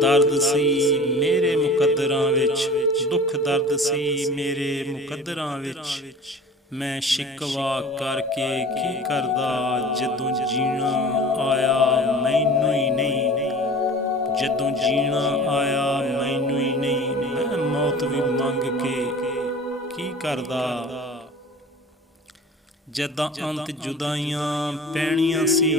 ਦਰਦ ਸੀ ਮੇਰੇ ਮੁਕੱਦਰਾਂ ਵਿੱਚ, ਦੁੱਖ ਦਰਦ ਸੀ ਮੇਰੇ ਮੁਕੱਦਰਾਂ ਵਿੱਚ। ਮੈਂ ਸ਼ਿਕਵਾ ਕਰਕੇ ਕੀ ਕਰਦਾ, ਜਦੋਂ ਜੀਣਾ ਆਇਆ ਮੈਨੂੰ ਹੀ ਨਹੀਂ, ਜਦੋਂ ਜੀਣਾ ਆਇਆ ਮੈਨੂੰ ਹੀ ਨਹੀਂ। ਮੈਂ ਮੌਤ ਵੀ ਮੰਗ ਕੇ ਕੀ ਕਰਦਾ, ਜਦਾਂ ਅੰਤ ਜੁਦਾਈਆਂ ਪੈਣੀਆਂ ਸੀ,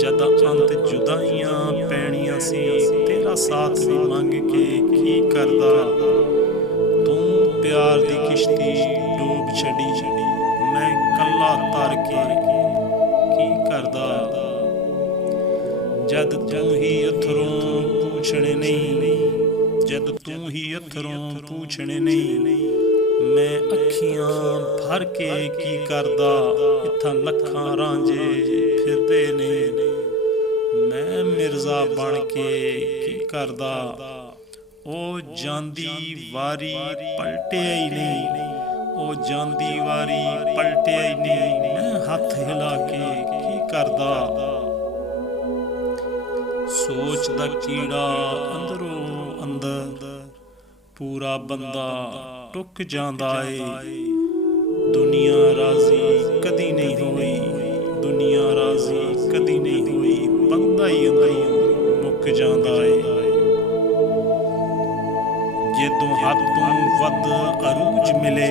ਜਦਾਂ ਅੰਤ ਜੁਦਾਈਆਂ ਪੈਣੀਆਂ ਸੀ। ਤੇਰਾ ਸਾਥ ਵੀ ਮੰਗ ਕੇ ਕੀ ਕਰਦਾ, ਤੂੰ ਪਿਆਰ ਦੀ ਕਿਸ਼ਤੀ ਡੋਬ ਛੱਡੀ, ਮੈਂ ਕੱਲਾ ਤਰ ਕੇ ਕੀ ਕਰਦਾ। ਜਦ ਤੂੰ ਹੀ ਅਥਰੋਂ ਪੂਛਣੇ ਨਹੀਂ, ਜਦ ਤੂੰ ਹੀ ਅਥਰੋਂ ਪੂਛਣੇ ਨਹੀਂ। ਮੈਂ ਅੱਖੀਆਂ ਭਰ ਕੇ ਕੀ ਕਰਦਾ, ਇੱਥਾਂ ਲੱਖਾਂ ਰਾਂਝੇ ਫਿਰਦੇ ਨੇ। ਮੈਂ ਮਿਰਜ਼ਾ ਬਣ ਕੇ ਕੀ ਕਰਦਾ, ਉਹ ਜਾਂਦੀ ਵਾਰੀ ਪਲਟਿਆ ਹੀ ਨਹੀਂ, ਉਹ ਜਾਂਦੀ ਵਾਰੀ ਪਲਟਿਆ ਹੀ ਨਹੀਂ। ਮੈਂ ਹੱਥ ਹਿਲਾ ਕੇ ਕੀ ਕਰਦਾ, ਸੋਚ ਦਾ ਕੀੜਾ ਅੰਦਰੋਂ ਅੰਦਰ ਪੂਰਾ ਬੰਦਾ ਟੁੱਕ ਜਾਂਦਾ ਏ। ਦੁਨੀਆ ਰਾਜ਼ੀ ਕਦੀ ਨਹੀਂ ਹੋਈ, ਦੁਨੀਆ ਰਾਜ਼ੀ ਕਦੀ ਨਹੀਂ ਹੋਈ, ਬੰਦਾ ਹੀ ਅੰਦਰੋਂ ਮੁੱਕ ਜਾਂਦਾ ਏ। ਜਦੋਂ ਹੱਦ ਤੋਂ ਵੱਧ ਅਰੂਜ ਮਿਲੇ,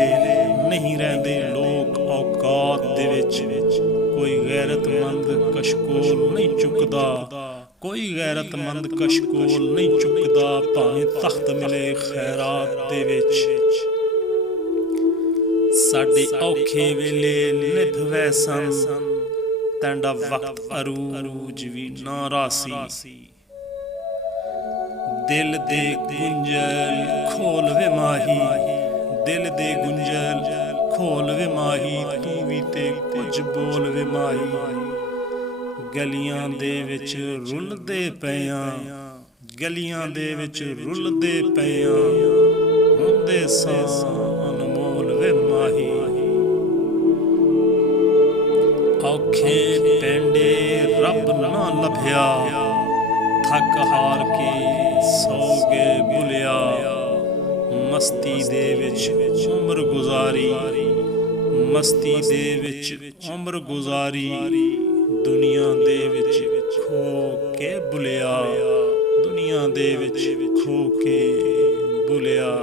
ਨਹੀਂ ਰਹਿੰਦੇ ਲੋਕ ਔਕਾਤ ਦੇ ਵਿੱਚ। ਕੋਈ ਗੈਰਤਮੰਦ ਕਸ਼ਕੋਲ ਨਹੀਂ ਚੁੱਕਦਾ, ਕੋਈ ਗੈਰਤਮੰਦ ਕਸ਼ਕੋਲ ਨਹੀਂ ਚੁੱਕਦਾ, ਭਾਵੇਂ ਤਖਤ ਮਿਲੇ ਖੈਰਾਤ ਦੇ ਵਿੱਚ। ਸਾਡੇ ਔਖੇ ਵੇਲੇ ਨਿਭ ਵੈ ਸਨ, ਤੈਂਡਾ ਵਕਤ ਅਰੂਜ ਵੀ ਨਾ ਰਾਸੀ। ਦਿਲ ਦੇ ਗੁੰਝਲ ਖੋਲ ਵੇ ਮਾਹੀ, ਦਿਲ ਦੇ ਗੁੰਝਲ ਖੋਲ ਵੇ ਮਾਹੀ, ਤੂੰ ਵੀ ਤੇ ਕੁਝ ਬੋਲ ਵੇ ਮਾਹੀ। ਗਲੀਆਂ ਦੇ ਵਿੱਚ ਰੁਲਦੇ ਪਿਆਂ, ਗਲੀਆਂ ਦੇ ਵਿੱਚ ਰੁਲਦੇ ਪਿਆਂ, ਹੁੰਦੇ ਸਾਂ ਅਨਮੋਲ ਵੇ ਮਾਹੀ। ਔਖੇ ਪੈਂਡੇ ਰੱਬ ਨਾ ਲੱਭਿਆ, ਥੱਕ ਹਾਰ ਕੇ ਸੌ ਗਏ ਭੁੱਲਿਆ। ਮਸਤੀ ਦੇ ਵਿੱਚ ਉਮਰ ਗੁਜ਼ਾਰੀ, ਮਸਤੀ ਦੇ ਵਿੱਚ ਉਮਰ ਗੁਜ਼ਾਰੀ। ਦੁਨੀਆ ਦੇ ਵਿੱਚ ਖੋ ਕੇ ਭੁੱਲਿਆ, ਦੁਨੀਆ ਦੇ ਵਿੱਚ ਖੋ ਕੇ ਭੁੱਲਿਆ।